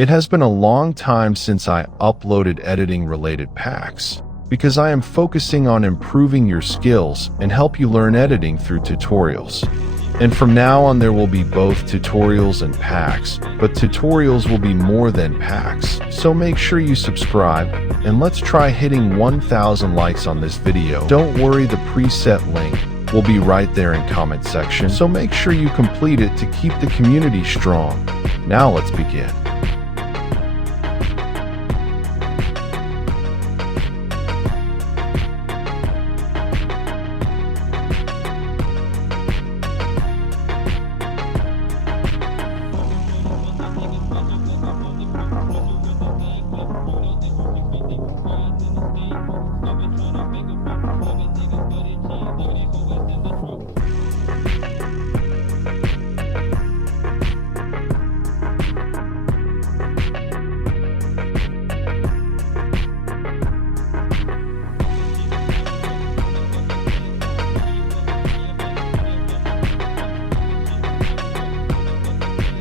It has been a long time since I uploaded editing-related packs, because I am focusing on improving your skills and help you learn editing through tutorials. And from now on there will be both tutorials and packs, but tutorials will be more than packs. So make sure you subscribe, and let's try hitting 1,000 likes on this video. Don't worry, the preset link will be right there in comment section, so make sure you complete it to keep the community strong. Now let's begin.